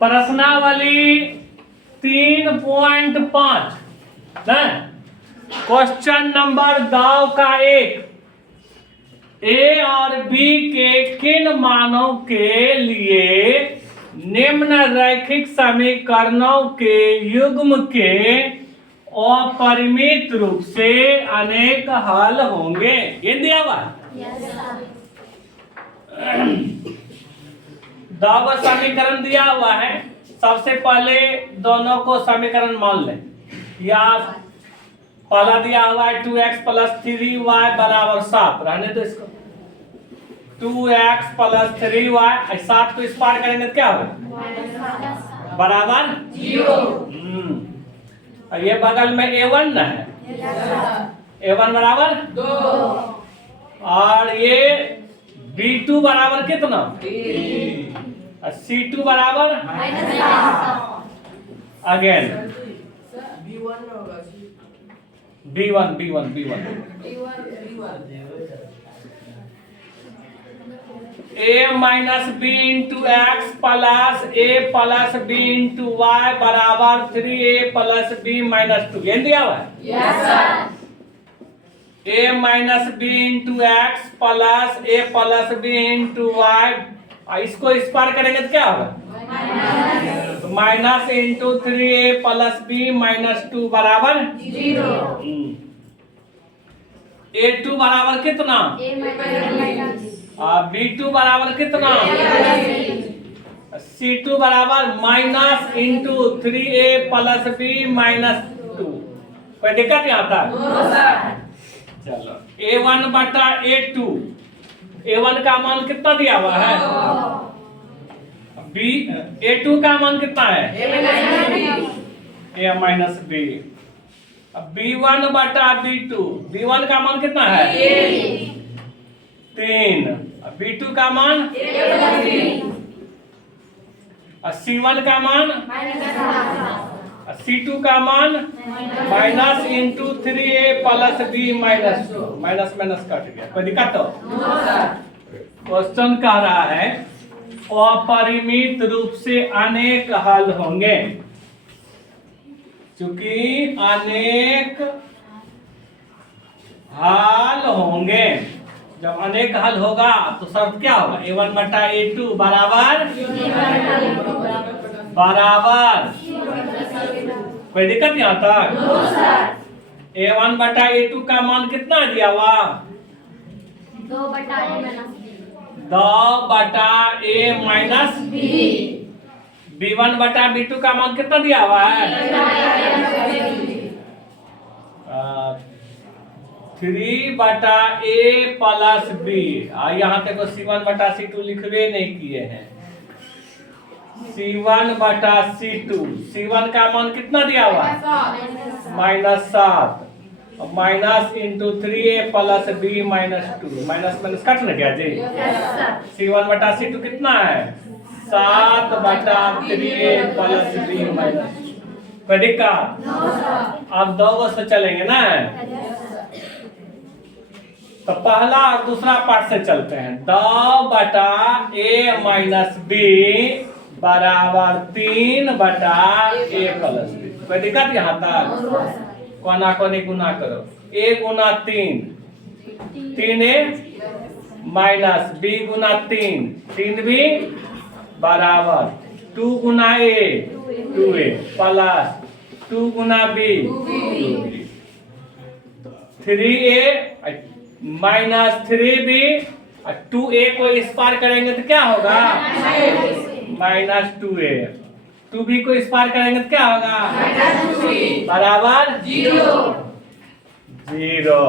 प्रश्नावली 3.5 question number दाव का 1, ए और बी के किन मानों के लिए निम्न रैखिक समीकरणों के युग्म के अपरिमित रूप से अनेक हल होंगे? ये दिया हुआ दाव समीकरण दिया हुआ है। सबसे पहले दोनों को समीकरण मान लें। या पहला दिया हुआ है 2x + 3y = 7। रहने दो इसको। 2x + 3y 7 को इस पार करेंगे तो क्या होगा? बराबर 0। और ये बगल में a1 ना है, a1 बराबर 2। और ये b2 बराबर कितना? और c2 बराबर again b1 a - b × x + a + b × y बराबर 3a + b - 2। ये दिया हुआ है? Yes sir. a - b × x + a + b × y, इसको इस पार करेंगे तो क्या होगा? माइनस इंटू 3a + b - 2 बराबर 0। a2 बराबर कितना? b2 बराबर कितना? c2 बराबर माइनस इंटू 3a + b - 2। कोई दिक्कत यहाँ तक? चलो a1 बटा a2, a1 का मान कितना दिया हुआ है? a2 का मान कितना है? a - b। b1 बटा b2, b1 का मान कितना है? 3। b2 का मान c1 का मान c2 का मान minus into 3a + b - 2। Minus minus cut गया। कोई दिक्कत हो? क्वेश्चन कह रहा है अपरिमित रूप से अनेक हल होंगे। चूंकि अनेक हल होंगे, जब अनेक हल होगा तो शर्त क्या होगा? a1 बटा a2 बराबर कोई दिक्कत यहाँ तक? a1 बटा a2 का मान कितना दिया हुआ? 2 बटा a - b। b1 बटा b2 का मान कितना दिया हुआ है? 3 बटा a + b। यहाँ तक c1 बटा c2 लिखवे नहीं किए हैं। c1 बटा c2, c1 का मान कितना दिया हुआ है? -7। Minus into 3a + b - 2। Minus minus cut ना गया जी? c1 बटा c2 कितना है? 7 बटा 3a + b - 2। कोई दिक्कत? अब दो से चलेंगे ना। तो पहला और दूसरा पार्ट से चलते हैं। 2 बटा a - b बराबर 3 बटा a + b। कोई दिक्कत यहाँ तक? कोना कोनी गुना करो। a Guna 3, 3a minus b Guna 3, 3b बराबर 2 गुना a, 2a plus 2 Guna b, 2b। 3a minus 3b, 2a को इस पार करेंगे तो क्या होगा? -2a। 2b को इस पार करेंगे तो क्या होगा? बराबर 0।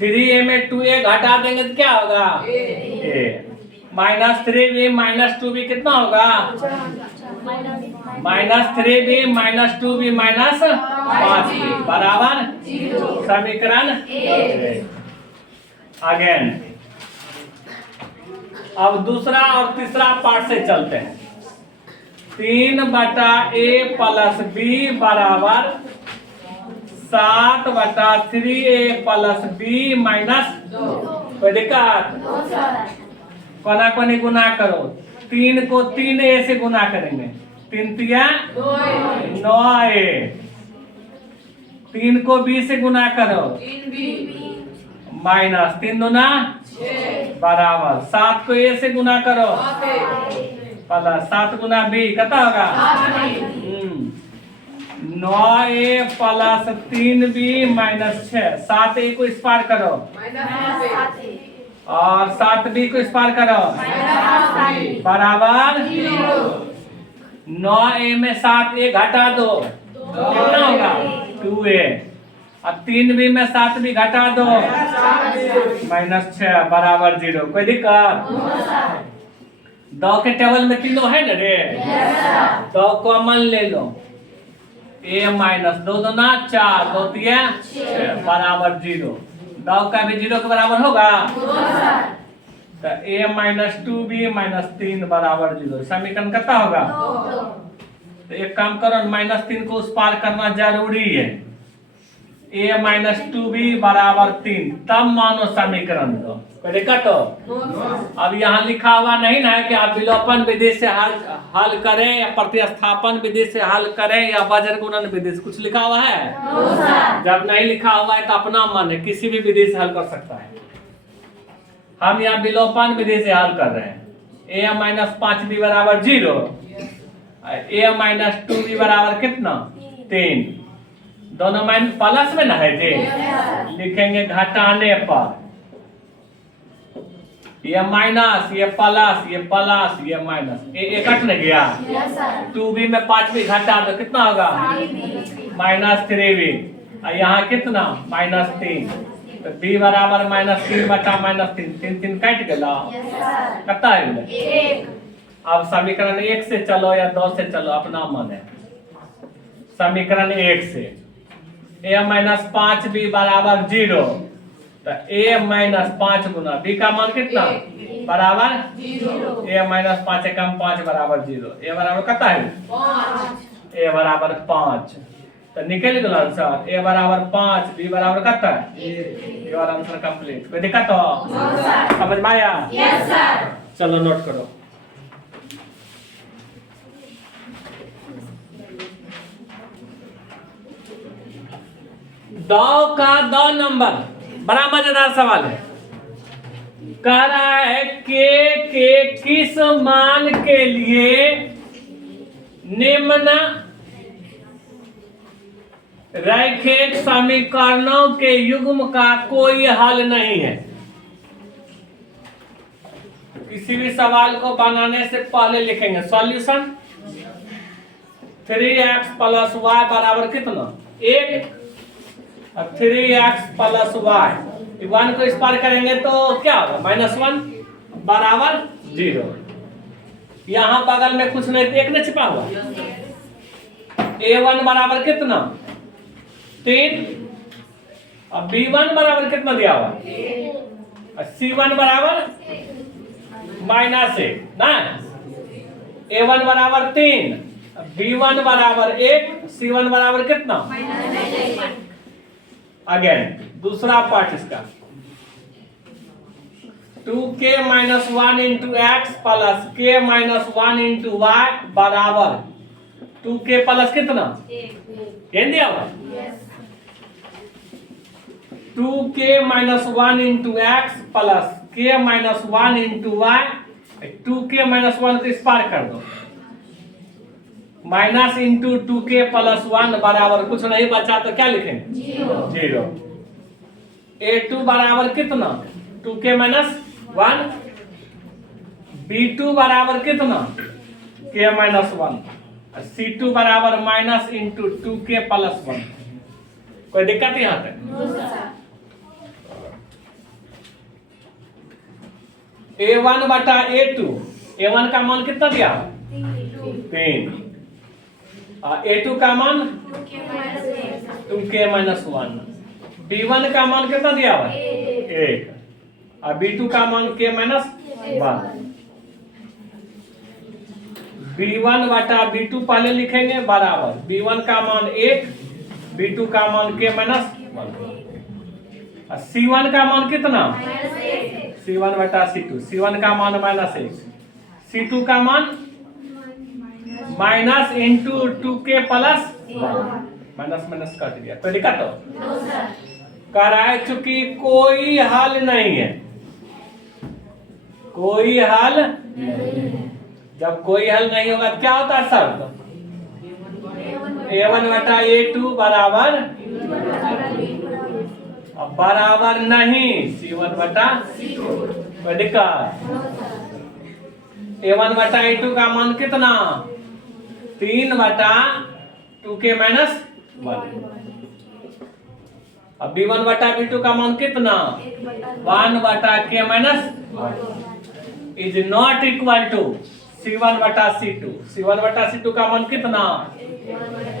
3a में 2a घटा देंगे तो क्या होगा? a। -3b - 2b कितना होगा? -3b - 2b - 5b बराबर 0। समीकरण अगेन। अब दूसरा और तीसरा पार्ट से चलते हैं। 3 बटा a + b बराबर 7 बटा 3a + b - 2। कोई दिक्कत? कोना कोनी गुना करो। 3 को 3a से गुना करेंगे। 3 तिया 9a। 3 को b से गुना करो। माइनस 3 दूना बराबर। 7 को a से गुना करो प्लस 7 गुना b कितना होगा? 9a plus 3b minus 6। 7a को इस पार करो और 7b को इस पार करो बराबर 9a में 7a घटा दो कितना होगा? 2a। अब 3b में 7b घटा दो माइनस 6 बराबर 0। कोई दिक्कत? 2 के टेबल में तीनों है ना रे? 2 कॉमन ले लो। a माइनस 2 दूना 4 2 तिया 6 बराबर 0। 2 का भी 0 के बराबर होगा तो a माइनस 2b माइनस 3 बराबर 0। समीकरण कितना होगा? तो एक काम करो, माइनस 3 को उस पार करना जरूरी है। a माइनस 2b बराबर 3 तब मानो समीकरण दो। कोई दिक्कत हो? अब यहाँ लिखा हुआ नहीं ना है कि आप विलोपन विधि से हल करें या प्रतिस्थापन विधि से हल करें या वज्र गुणन विधि से। कुछ लिखा हुआ है? जब नहीं लिखा हुआ है तो अपना मन है, किसी भी विधि से हल कर सकता है। हम यहाँ विलोपन विधि से हल कर रहे हैं। a माइनस 5b बराबर 0, a माइनस 2b बराबर कितना? 3। दोनों माइनस प्लस में ना है जी? लिखेंगे घटाने पर ये माइनस ये प्लस ये प्लस ये माइनस ये कट नहीं गया। 2b में 5b घटा दो कितना होगा? Minus 3b। यहाँ कितना? माइनस 3। तो b बराबर माइनस 3 बटा माइनस 3 3 3 कट गया कितना है? अब समीकरण 1 से चलो या 2 से चलो अपना मन है। समीकरण 1 से a माइनस 5b बराबर 0 तो a माइनस 5 गुना b का मान कितना बराबर 0। a माइनस 5 कम 5 बराबर 0। a बराबर कितना है? 5। a बराबर 5 तो निकल गया आंसर। a बराबर 5 b बराबर कितना है? ये वाला आंसर कंप्लीट। कोई दिक्कत हो? समझ में आया? Yes sir. चलो नोट करो। दो का 2 नंबर बड़ा मजेदार सवाल है। कह रहा है के किस मान के लिए निम्न रैखिक समीकरणों के युग्म का कोई हल नहीं है। किसी भी सवाल को बनाने से पहले लिखेंगे सॉल्यूशन 3x प्लस y बराबर कितना? 1। 3x प्लस y 1 को इस पार करेंगे तो क्या होगा? -1 बराबर 0। यहाँ बगल में कुछ नहीं, एक ने छिपा हुआ। a1 बराबर कितना? 3। और b1 बराबर कितना दिया हुआ? c1 बराबर -1 ना। a1 बराबर 3, b1 बराबर 1, c1 बराबर कितना? अगेन दूसरा पार्ट इसका 2k minus 1 into X plus k minus 1 into Y बराबर 2k प्लस कितना? दिया हुआ 2k minus 1 into X plus k minus 1 into Y. 2k minus 1 को इस पार कर दो माइनस इंटू 2k प्लस 1 बराबर कुछ नहीं बचा तो क्या लिखेंगे? 0। a2 बराबर कितना? 2k minus 1। b2 बराबर कितना? k minus 1। c2 बराबर माइनस इंटू 2k प्लस 1। कोई दिक्कत यहाँ तक? a1 बटा a2। a1 का मान कितना दिया? 3। a2 का मान 2k माइनस 1। b1 का मान कितना दिया हुआ? 1। और b2 का मान k माइनस 1। b1 बटा b2 पहले लिखेंगे बराबर b1 का मान 1, b2 का मान k माइनस 1। C1 का मान कितना? C1 बटा C2। C1 का मान -1, C2 का मान minus into 2k plus 1, minus minus काट दिया, कोई दिक्कत हो? कह रहा है चूंकि कोई हल नहीं है, कोई हल, जब कोई हल नहीं होगा तो क्या होता है शर्त? A1 बटा A2 बराबर, अब बराबर नहीं, C1 बटा, कोई दिक्कत? A1 बटा A2 का मान कितना? 3 बटा 2k माइनस 1। अब B1 बटा B2 का मान कितना? 1 बटा k minus 1 is not equal to C1 बटा C2। C1 बटा C2 का मान कितना?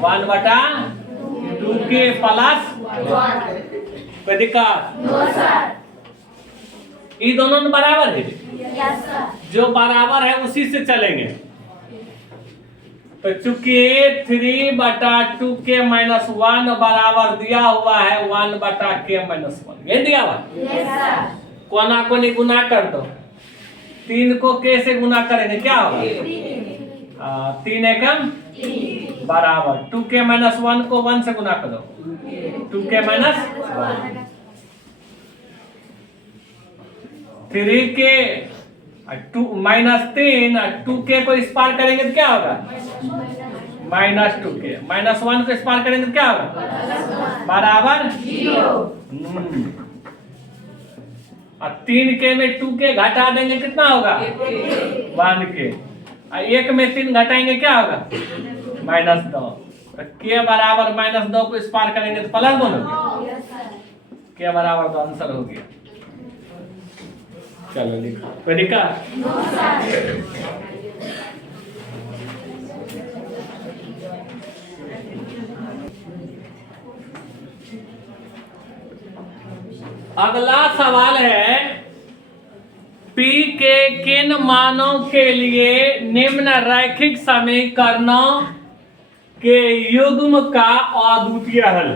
1 बटा 2k प्लस 1। कोई दिक्कत? ये दोनों बराबर है, जो बराबर है उसी से चलेंगे। तो चूंकि 3 बटा 2k माइनस 1 बराबर दिया हुआ है 1 बटा k माइनस 1, ये दिया हुआ है। कोना कोनी गुना कर दो, 3 को k से गुना करेंगे क्या होगा? 3 एकम बराबर 2k माइनस 1 को 1 से गुना करो, 2k minus 1, 3k 2 minus 3, 2k को इस पार करेंगे तो क्या होगा? माइनस 2k, माइनस 1 को इस पार करेंगे तो क्या होगा? बराबर 0। और 3k में 2k घटा देंगे कितना होगा? 1k। एक में 3 घटाएंगे क्या होगा? -2। k बराबर -2 को इस पार करेंगे तो प्लस 2 होगा, k बराबर 2 आंसर हो गया। चलो लिखो, कोई दिक्कत? अगला सवाल है, P के किन मानों के लिए निम्न रैखिक समीकरणों के युग्म का अद्वितीय हल?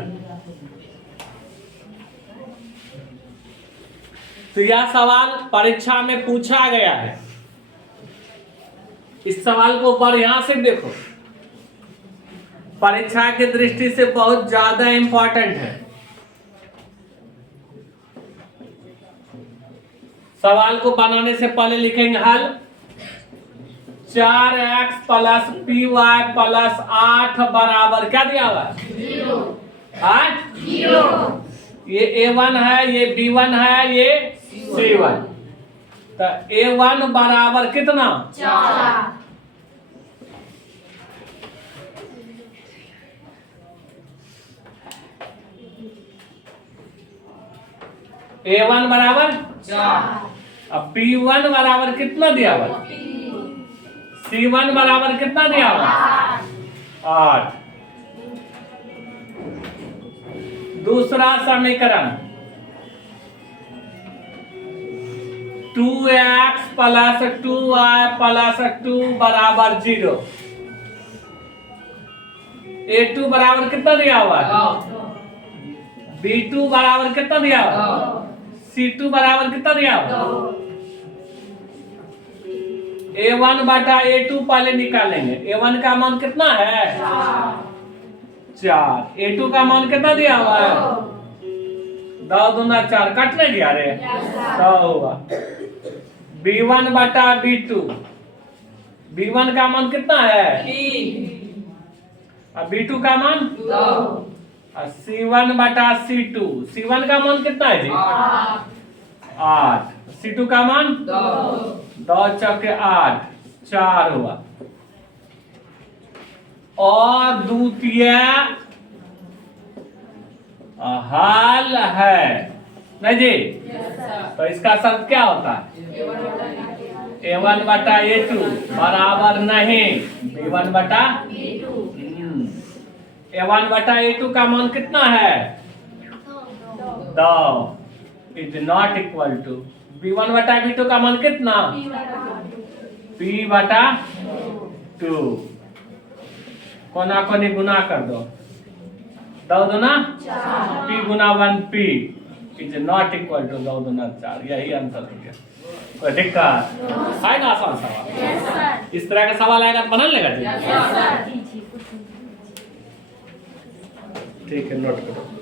तो यह सवाल परीक्षा में पूछा गया है। इस सवाल को बढ़िया से देखो, परीक्षा की दृष्टि से बहुत ज्यादा इंपॉर्टेंट है। सवाल को बनाने से पहले लिखेंगे हल। 4x प्लस py प्लस 8 बराबर क्या दिया हुआ है? 0। ये A1 है, ये B1 है, ये C1। तो A1 बराबर कितना? 4। A1 बराबर 4। अब P1 बराबर कितना दिया हुआ? C1 बराबर कितना दिया हुआ? 8। दूसरा समीकरण 2x प्लस 2y प्लस 2 बराबर 0। A2 बराबर कितना दिया हुआ है? B2 बराबर कितना दिया हुआ? C2 बराबर कितना दिया हुआ? A1 बटा A2 पहले निकालेंगे। A1 का मान कितना है? 4। A2 का मान कितना दिया हुआ है? 2 दूना 4, कटने गया रे, 100 होगा। B1 बटा B2, B1 का मान कितना है? और B2 का मान 2। C1 बटा C2, C1 का मान कितना है जी? 8। C2 का मान 2 चौके 8, 4 हुआ। और द्वितीय हल है नहीं जी? तो इसका शब्द क्या होता है? A1 बटा A2 बराबर नहीं B1 बटा A1 बटा A2 का मान कितना है? 2 is not equal to B1 बटा B2 का मान कितना? P बटा 2। कोना कोनी गुना कर दो, 2 दूना 4, P गुना 1 P is not equal to 2 दूना 4। यही आंसर हो गया। कोई दिक्कत है ना? आसान सवाल। इस तरह का सवाल आएगा तो बना लेगा जी। ठीक है, नोट करो।